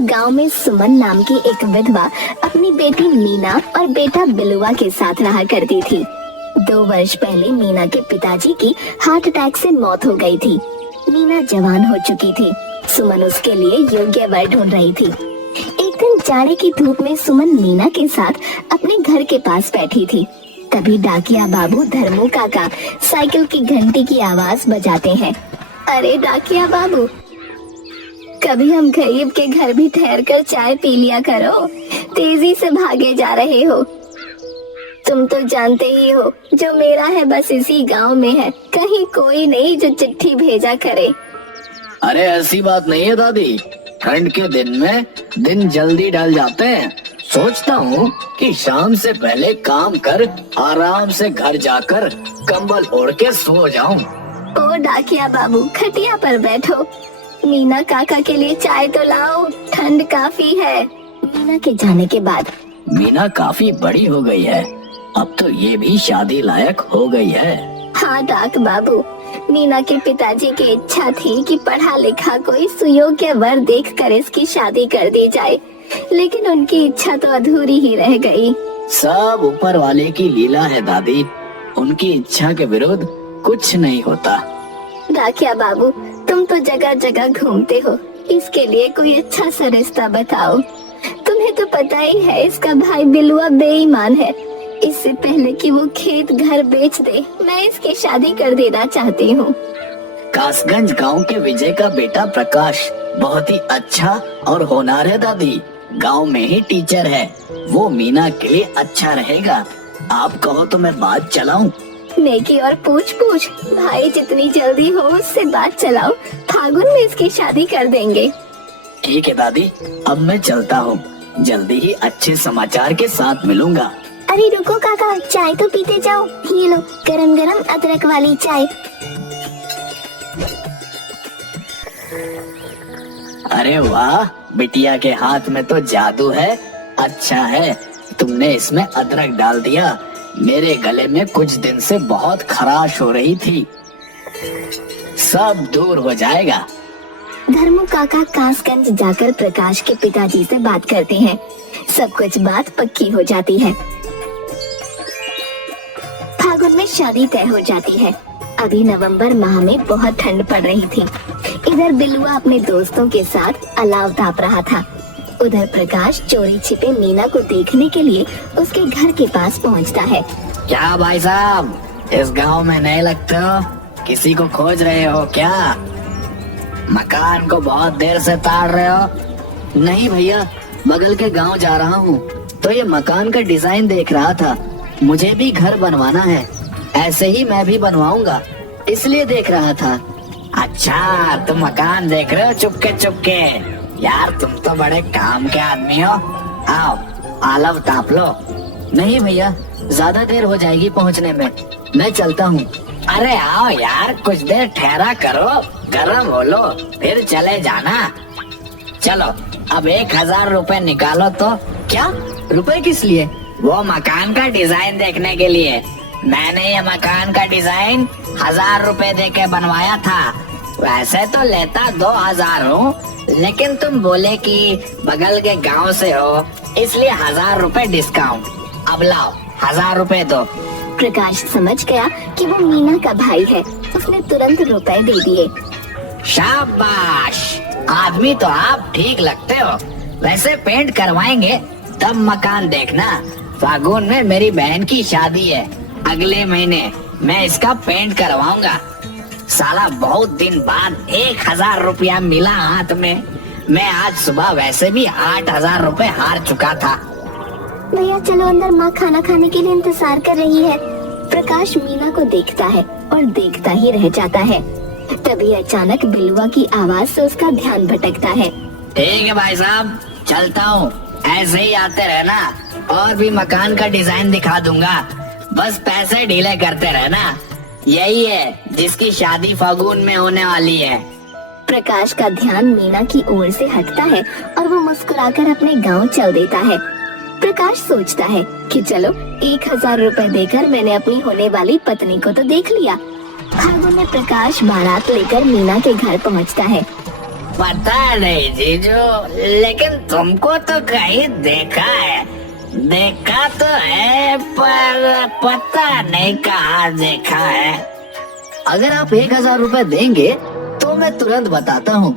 गांव में सुमन नाम की एक विधवा अपनी बेटी मीना और बेटा बिलुआ के साथ रहा करती थी। 2 वर्ष पहले मीना के पिताजी की हार्ट अटैक से मौत हो गई थी। मीना जवान हो चुकी थी। सुमन उसके लिए योग्य वर ढूंढ रही थी। एक दिन जाड़े की धूप में सुमन मीना के साथ अपने घर के पास बैठी थी। तभी डाकिया बाबू धर्मू काका साइकिल की घंटी की आवाज बजाते हैं। अरे डाकिया बाबू, कभी हम गरीब के घर भी ठहर कर चाय पी लिया करो। तेजी से भागे जा रहे हो। तुम तो जानते ही हो, जो मेरा है बस इसी गांव में है, कहीं कोई नहीं जो चिट्ठी भेजा करे। अरे ऐसी बात नहीं है दादी, ठंड के दिन में दिन जल्दी ढल जाते हैं। सोचता हूँ कि शाम से पहले काम कर आराम से घर जाकर कंबल ओढ़ के सो जाऊं। ओ डाकिया बाबू, खटिया पर बैठो। मीना काका के लिए चाय तो लाओ, ठंड काफी है। मीना के जाने के बाद मीना काफी बड़ी हो गई है, अब तो ये भी शादी लायक हो गई है। हाँ डाक बाबू, मीना के पिताजी की इच्छा थी कि पढ़ा लिखा कोई सुयोग्य वर देखकर इसकी शादी कर दी जाए, लेकिन उनकी इच्छा तो अधूरी ही रह गई। सब ऊपर वाले की लीला है दादी, उनकी इच्छा के विरुद्ध कुछ नहीं होता। डाकिया बाबू, तुम तो जगह जगह घूमते हो, इसके लिए कोई अच्छा सा रिश्ता बताओ। तुम्हें तो पता ही है इसका भाई बिलुआ बेईमान है। इससे पहले कि वो खेत घर बेच दे, मैं इसकी शादी कर देना चाहती हूँ। कासगंज गांव के विजय का बेटा प्रकाश बहुत ही अच्छा और होनहार है दादी, गांव में ही टीचर है। वो मीना के लिए अच्छा रहेगा। आप कहो तो मैं बात चलाऊं? नेकी और पूछ पूछ, भाई जितनी जल्दी हो उससे बात चलाओ, फागुन में इसकी शादी कर देंगे। ठीक है दादी, अब मैं चलता हूँ, जल्दी ही अच्छे समाचार के साथ मिलूंगा। अरे रुको काका, चाय तो पीते जाओ। ये लो गरम गरम अदरक वाली चाय। अरे वाह, बिटिया के हाथ में तो जादू है। अच्छा है तुमने इसमें अदरक डाल दिया, मेरे गले में कुछ दिन से बहुत खराश हो रही थी, सब दूर हो जाएगा। धर्मू काका कासगंज जाकर प्रकाश के पिताजी से बात करते हैं। सब कुछ बात पक्की हो जाती है। फागुन में शादी तय हो जाती है। अभी नवंबर माह में बहुत ठंड पड़ रही थी। इधर बिलुआ अपने दोस्तों के साथ अलाव ताप रहा था। उधर प्रकाश चोरी छिपे मीना को देखने के लिए उसके घर के पास पहुंचता है। क्या भाई साहब, इस गांव में नए लगते हो? किसी को खोज रहे हो क्या? मकान को बहुत देर से ताड़ रहे हो? नहीं भैया, बगल के गांव जा रहा हूँ, तो ये मकान का डिजाइन देख रहा था। मुझे भी घर बनवाना है, ऐसे ही मैं भी बनवाऊंगा, इसलिए देख रहा था। अच्छा, तुम मकान देख रहे हो चुपके चुपके? यार तुम तो बड़े काम के आदमी हो। आओ आलव ताप लो। नहीं भैया, ज्यादा देर हो जाएगी पहुंचने में, मैं चलता हूँ। अरे आओ यार, कुछ देर ठहरा करो, गर्म हो लो, फिर चले जाना। चलो अब 1000 रुपए निकालो तो। क्या रुपए किस लिए? वो मकान का डिजाइन देखने के लिए। मैंने ये मकान का डिजाइन 1000 रुपए दे के बनवाया था। वैसे तो लेता 2000 हूँ, लेकिन तुम बोले कि बगल के गांव से हो, इसलिए 1000 रुपए डिस्काउंट। अब लाओ 1000 रुपए दो। प्रकाश समझ गया कि वो मीना का भाई है। उसने तुरंत रुपए दे दिए। शाबाश, आदमी तो आप ठीक लगते हो। वैसे पेंट करवाएंगे तब मकान देखना। फागुन में मेरी बहन की शादी है, अगले महीने मैं इसका पेंट करवाऊंगा। साला बहुत दिन बाद 1000 रुपया मिला हाथ में। मैं आज सुबह वैसे भी 8000 रुपए हार चुका था। भैया चलो अंदर, माँ खाना खाने के लिए इंतजार कर रही है। प्रकाश मीना को देखता है और देखता ही रह जाता है। तभी अचानक बिलुआ की आवाज से उसका ध्यान भटकता है। ठीक है भाई साहब, चलता हूँ, ऐसे ही आते रहना, और भी मकान का डिजाइन दिखा दूंगा, बस पैसे ढीले करते रहना। यही है जिसकी शादी फागुन में होने वाली है। प्रकाश का ध्यान मीना की ओर से हटता है और वो मुस्कुराकर अपने गांव चल देता है। प्रकाश सोचता है कि चलो 1000 रुपए देकर मैंने अपनी होने वाली पत्नी को तो देख लिया। फागुन में प्रकाश बारात लेकर मीना के घर पहुंचता है। पता नहीं जीजू, लेकिन तुमको तो कहीं देखा है। देखा तो है पर पता नहीं कहाँ देखा है। अगर आप 1000 रुपए देंगे तो मैं तुरंत बताता हूँ,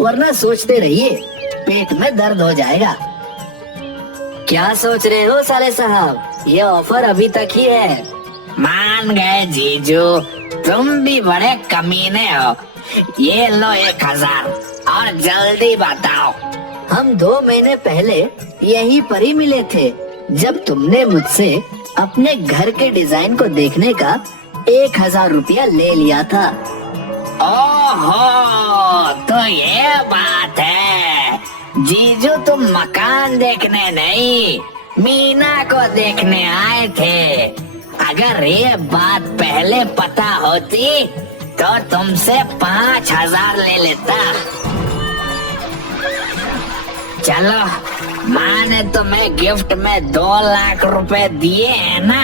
वरना सोचते रहिए पेट में दर्द हो जाएगा। क्या सोच रहे हो साले साहब, ये ऑफर अभी तक ही है। मान गए जीजू, तुम भी बड़े कमीने हो। ये लो 1000 और जल्दी बताओ। हम 2 महीने पहले यहीं पर ही मिले थे, जब तुमने मुझसे अपने घर के डिजाइन को देखने का 1000 रुपया ले लिया था। ओहो, तो ये बात है। जीजू तुम मकान देखने नहीं, मीना को देखने आए थे। अगर ये बात पहले पता होती तो तुमसे 5000 ले लेता। चलो, माँ ने तुम्हें गिफ्ट में 2 लाख रुपए दिए हैं ना,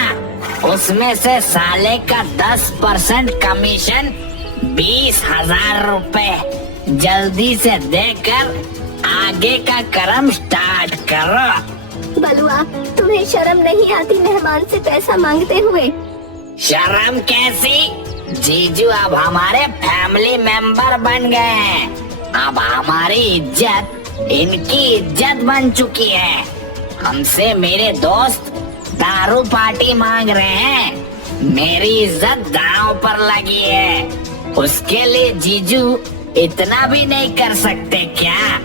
उसमें से साले का 10% कमीशन 20,000 रुपए जल्दी से देकर आगे का कर्म स्टार्ट करो। बलुआ, तुम्हें शर्म नहीं आती मेहमान से पैसा मांगते हुए? शर्म कैसी? जीजू अब हमारे फैमिली मेंबर बन गए हैं। अब हमारी इज्जत इनकी इज्जत बन चुकी है। हमसे मेरे दोस्त दारू पार्टी मांग रहे हैं। मेरी इज्जत दांव पर लगी है। उसके लिए जीजू इतना भी नहीं कर सकते क्या?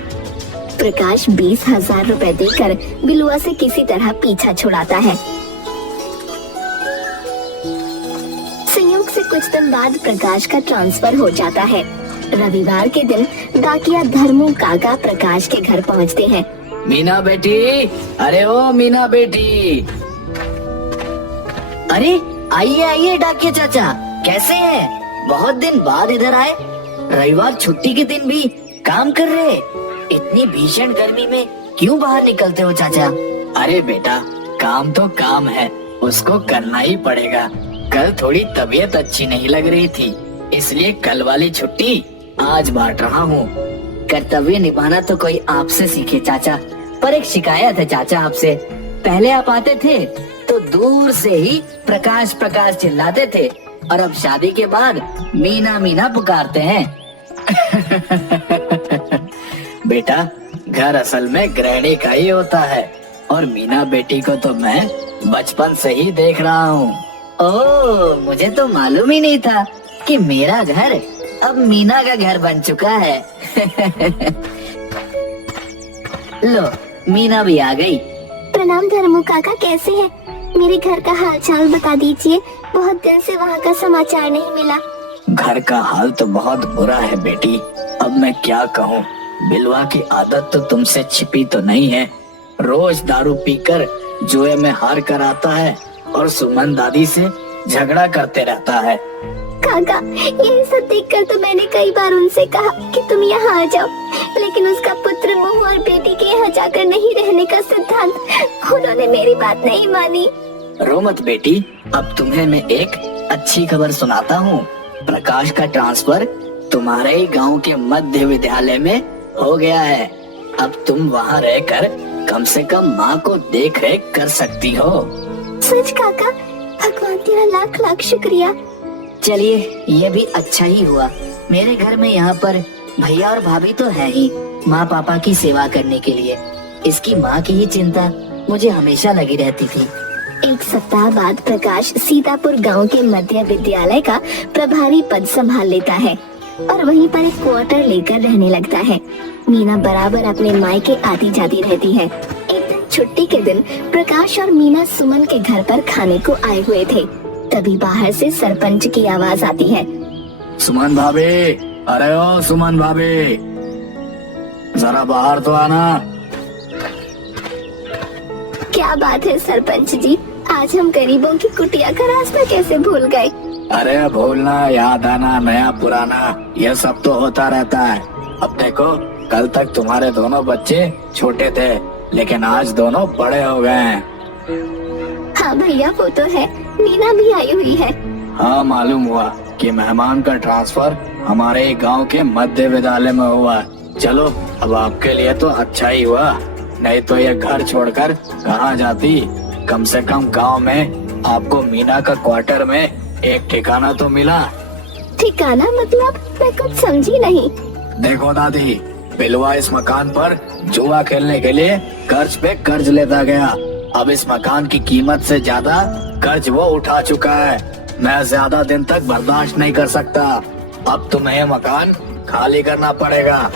प्रकाश 20,000 रुपए देकर बिलुआ से किसी तरह पीछा छुड़ाता है। संयोग से कुछ दिन बाद प्रकाश का ट्रांसफर हो जाता है। रविवार के दिन डाकिया धर्मू काका प्रकाश के घर पहुंचते हैं। मीना बेटी, अरे ओ मीना बेटी। अरे आइए आइए डाकिया चाचा, कैसे हैं? बहुत दिन बाद इधर आए। रविवार छुट्टी के दिन भी काम कर रहे। इतनी भीषण गर्मी में क्यों बाहर निकलते हो चाचा? अरे बेटा, काम तो काम है, उसको करना ही पड़ेगा। कल थोड़ी तबीयत अच्छी नहीं लग रही थी, इसलिए कल वाली छुट्टी आज बांट रहा हूँ। कर्तव्य निभाना तो कोई आपसे सीखे चाचा। पर एक शिकायत है चाचा आपसे। पहले आप आते थे तो दूर से ही प्रकाश प्रकाश चिल्लाते थे, और अब शादी के बाद मीना मीना पुकारते हैं। बेटा, घर असल में गृहिणी का ही होता है, और मीना बेटी को तो मैं बचपन से ही देख रहा हूँ। ओह, मुझे तो मालूम ही नहीं था कि मेरा घर अब मीना का घर बन चुका है। लो, मीना भी आ गई। प्रणाम धर्मू काका, कैसे हैं? मेरे घर का हाल चाल बता दीजिए, बहुत दिन से वहाँ का समाचार नहीं मिला। घर का हाल तो बहुत बुरा है बेटी, अब मैं क्या कहूँ। बिलवा की आदत तो तुमसे छिपी तो नहीं है। रोज दारू पीकर जुए में हार कर आता है और सुमन दादी से झगड़ा करते रहता है। काका, यही सब देखकर तो मैंने कई बार उनसे कहा कि तुम यहाँ आ जाओ, लेकिन उसका पुत्र मुँह और बेटी के यहाँ जाकर नहीं रहने का सिद्धांत, उन्होंने मेरी बात नहीं मानी। रो मत बेटी, अब तुम्हें मैं एक अच्छी खबर सुनाता हूँ। प्रकाश का ट्रांसफर तुम्हारे ही गांव के मध्य विद्यालय में हो गया है। अब तुम वहाँ रहकर कम से कम माँ को देख रेख कर सकती हो। सच काका? भगवान तेरा लाख लाख शुक्रिया। चलिए, ये भी अच्छा ही हुआ। मेरे घर में यहाँ पर भैया और भाभी तो है ही, माँ पापा की सेवा करने के लिए। इसकी माँ की ही चिंता मुझे हमेशा लगी रहती थी। एक सप्ताह बाद प्रकाश सीतापुर गांव के मध्य विद्यालय का प्रभारी पद संभाल लेता है और वहीं पर एक क्वार्टर लेकर रहने लगता है। मीना बराबर अपने मायके आती जाती रहती है। एक दिन छुट्टी के दिन प्रकाश और मीना सुमन के घर पर खाने को आए हुए थे। तभी बाहर से सरपंच की आवाज आती है। सुमन भाभी, अरे ओ सुमन भाभी, जरा बाहर तो आना। क्या बात है सरपंच जी, आज हम गरीबों की कुटिया का रास्ता कैसे भूल गए? अरे भूलना, याद आना, नया पुराना, यह सब तो होता रहता है। अब देखो, कल तक तुम्हारे दोनों बच्चे छोटे थे, लेकिन आज दोनों बड़े हो गए हैं। हाँ भैया, वो तो है। मीना भी आई हुई है। हाँ, मालूम हुआ कि मेहमान का ट्रांसफर हमारे गांव के मध्य विद्यालय में हुआ। चलो अब आपके लिए तो अच्छा ही हुआ, नहीं तो ये घर छोड़कर कहाँ जाती। कम से कम गांव में आपको मीना का क्वार्टर में एक ठिकाना तो मिला। ठिकाना मतलब? मैं कुछ समझी नहीं। देखो दादी, बिलवा इस मकान पर जुआ खेलने के लिए कर्ज पे कर्ज लेता गया। अब इस मकान की कीमत से ज्यादा कर्ज वो उठा चुका है। मैं ज्यादा दिन तक बर्दाश्त नहीं कर सकता। अब तुम्हें ये मकान खाली करना पड़ेगा।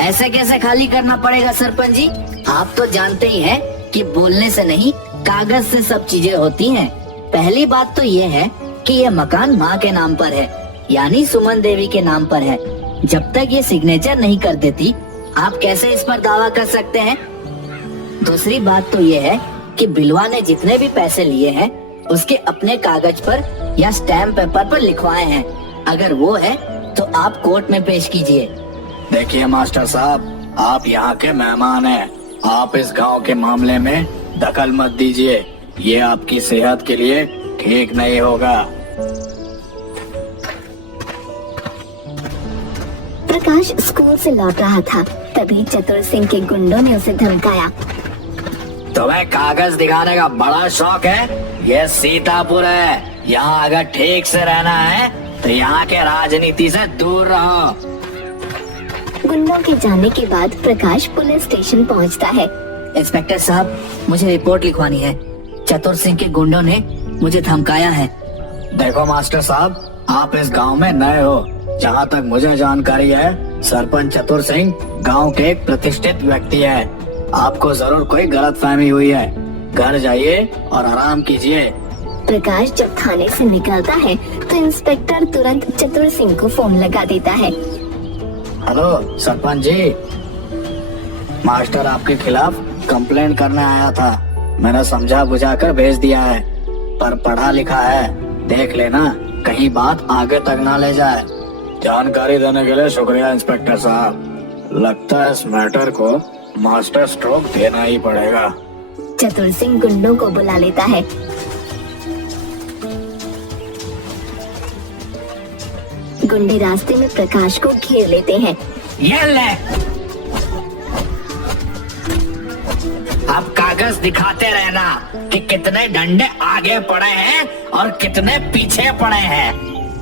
ऐसे कैसे खाली करना पड़ेगा सरपंच जी? आप तो जानते ही हैं कि बोलने से नहीं कागज से सब चीजें होती हैं। पहली बात तो ये है कि ये मकान माँ के नाम पर है, यानी सुमन देवी के नाम पर है। जब तक ये सिग्नेचर नहीं कर देती, आप कैसे इस पर दावा कर सकते हैं? दूसरी बात तो ये है कि बिलवा ने जितने भी पैसे लिए हैं उसके अपने कागज पर या स्टैम्प पेपर पर लिखवाए हैं। अगर वो है तो आप कोर्ट में पेश कीजिए। देखिए मास्टर साहब, आप यहाँ के मेहमान हैं। आप इस गांव के मामले में दखल मत दीजिए, ये आपकी सेहत के लिए ठीक नहीं होगा। प्रकाश स्कूल से लौट रहा था, तभी चतुर सिंह के गुंडों ने उसे धमकाया। तुम्हें कागज दिखाने का बड़ा शौक है? ये सीतापुर है, यहाँ अगर ठीक से रहना है तो यहाँ के राजनीति से दूर रहो। गुंडों के जाने के बाद प्रकाश पुलिस स्टेशन पहुंचता है। इंस्पेक्टर साहब, मुझे रिपोर्ट लिखवानी है। चतुर सिंह के गुंडों ने मुझे धमकाया है। देखो मास्टर साहब, आप इस गांव में नए हो। जहाँ तक मुझे जानकारी है, सरपंच चतुर सिंह गांव के एक प्रतिष्ठित व्यक्ति है। आपको जरूर कोई गलतफहमी हुई है। घर जाइए और आराम कीजिए। प्रकाश जब थाने से निकलता है तो इंस्पेक्टर तुरंत चतुर सिंह को फोन लगा देता है। हेलो सरपंच जी, मास्टर आपके खिलाफ कंप्लेंट करने आया था। मैंने समझा बुझाकर भेज दिया है, पर पढ़ा लिखा है, देख लेना कहीं बात आगे तक ना ले जाए। जानकारी देने के लिए शुक्रिया इंस्पेक्टर साहब। लगता है इस मैटर को मास्टर स्ट्रोक देना ही पड़ेगा। चतुर सिंह गुंडों को बुला लेता है। गुंडे रास्ते में प्रकाश को घेर लेते हैं। ये ले, अब कागज दिखाते रहना कि कितने डंडे आगे पड़े हैं और कितने पीछे पड़े हैं।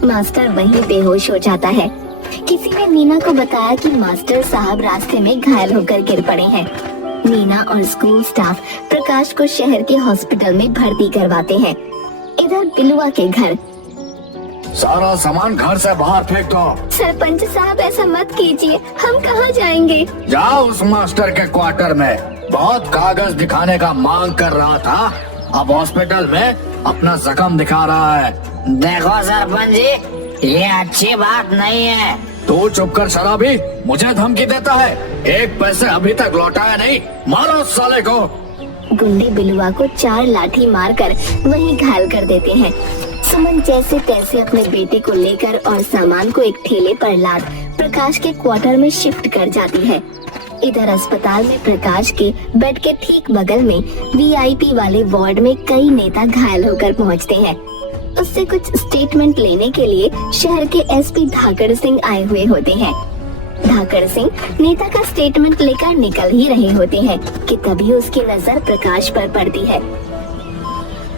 मास्टर वहीं बेहोश हो जाता है। किसी ने मीना को बताया कि मास्टर साहब रास्ते में घायल होकर गिर पड़े हैं। मीना और स्कूल स्टाफ प्रकाश को शहर के हॉस्पिटल में भर्ती करवाते हैं। इधर बिलुआ के घर। सारा सामान घर से बाहर फेंक दो। सरपंच साहब, ऐसा मत कीजिए, हम कहाँ जाएंगे? जाओ उस मास्टर के क्वार्टर में। बहुत कागज दिखाने का मांग कर रहा था, अब हॉस्पिटल में अपना जख्म दिखा रहा है। देखो सरपंच जी, ये अच्छी बात नहीं है। तू चुप कर शराबी, मुझे धमकी देता है। एक पैसे अभी तक लौटाया नहीं, मारो उस साले को। गुंडे बिलुआ को 4 लाठी मारकर वहीं घायल कर देते हैं। सुमन जैसे तैसे अपने बेटे को लेकर और सामान को एक ठेले पर लाद प्रकाश के क्वार्टर में शिफ्ट कर जाती है। इधर अस्पताल में प्रकाश के बेड के ठीक बगल में वीआईपी वाले वार्ड में कई नेता घायल होकर पहुंचते हैं। उससे कुछ स्टेटमेंट लेने के लिए शहर के एसपी धाकड़ सिंह आए हुए होते हैं। धाकड़ सिंह नेता का स्टेटमेंट लेकर निकल ही रहे होते हैं कि तभी उसकी नजर प्रकाश पर पड़ती है।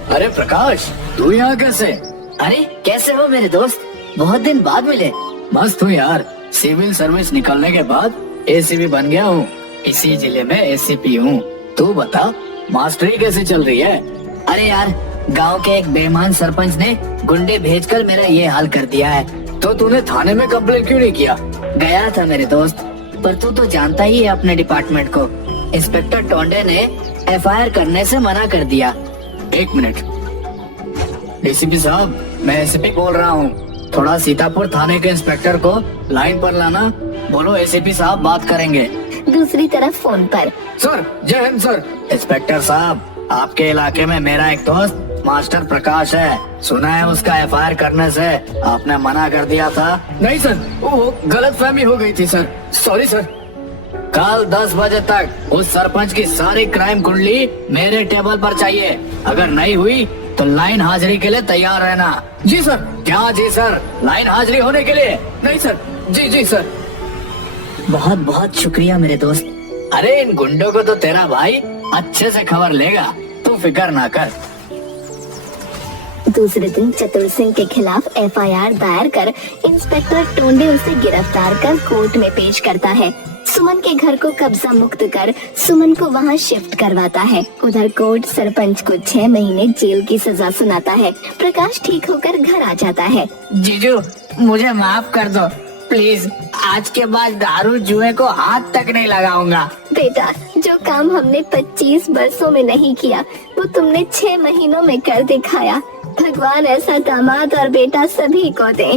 अरे प्रकाश, तू यहाँ कैसे? अरे कैसे हो मेरे दोस्त, बहुत दिन बाद मिले। मस्त हूँ यार, सिविल सर्विस निकलने के बाद एसीपी बन गया हूँ। इसी जिले में एसीपी हूँ। तू बता, मास्टरी कैसे चल रही है? अरे यार, गांव के एक बेईमान सरपंच ने गुंडे भेजकर मेरा ये हाल कर दिया है। तो तूने थाने में कंप्लेंट क्यों नहीं किया? गया था मेरे दोस्त, पर तू तो जानता ही है अपने डिपार्टमेंट को। इंस्पेक्टर टोंडे ने एफआईआर करने से मना कर दिया। एक मिनट, डीसीपी साहब, मैं एसीपी बोल रहा हूँ। थोड़ा सीतापुर थाने के इंस्पेक्टर को लाइन पर लाना। बोलो एसीपी साहब बात करेंगे। दूसरी तरफ फोन पर, सर जय हिंद सर। इंस्पेक्टर साहब, आपके इलाके में मेरा एक दोस्त मास्टर प्रकाश है, सुना है उसका एफआईआर करने से आपने मना कर दिया था। नहीं सर, वो गलतफहमी हो गई थी सर, सॉरी सर। कल 10 बजे तक उस सरपंच की सारी क्राइम कुंडली मेरे टेबल पर चाहिए। अगर नहीं हुई तो लाइन हाजिरी के लिए तैयार रहना। जी सर। क्या जी सर? लाइन हाजिरी होने के लिए? नहीं सर, जी जी सर। बहुत बहुत शुक्रिया मेरे दोस्त। अरे इन गुंडों को तो तेरा भाई अच्छे से खबर लेगा, तू फिक्र ना कर। दूसरे दिन चतुर सिंह के खिलाफ एफआईआर दायर कर इंस्पेक्टर टोंडे उसे गिरफ्तार कर कोर्ट में पेश करता है। सुमन के घर को कब्जा मुक्त कर सुमन को वहां शिफ्ट करवाता है। उधर कोर्ट सरपंच को 6 महीने जेल की सजा सुनाता है। प्रकाश ठीक होकर घर आ जाता है। जीजू मुझे माफ कर दो प्लीज, आज के बाद दारू जुए को हाथ तक नहीं लगाऊंगा। बेटा, जो काम हमने 25 वर्षों में नहीं किया वो तुमने 6 महीनों में कर दिखाया। भगवान ऐसा दामाद और बेटा सभी को दे।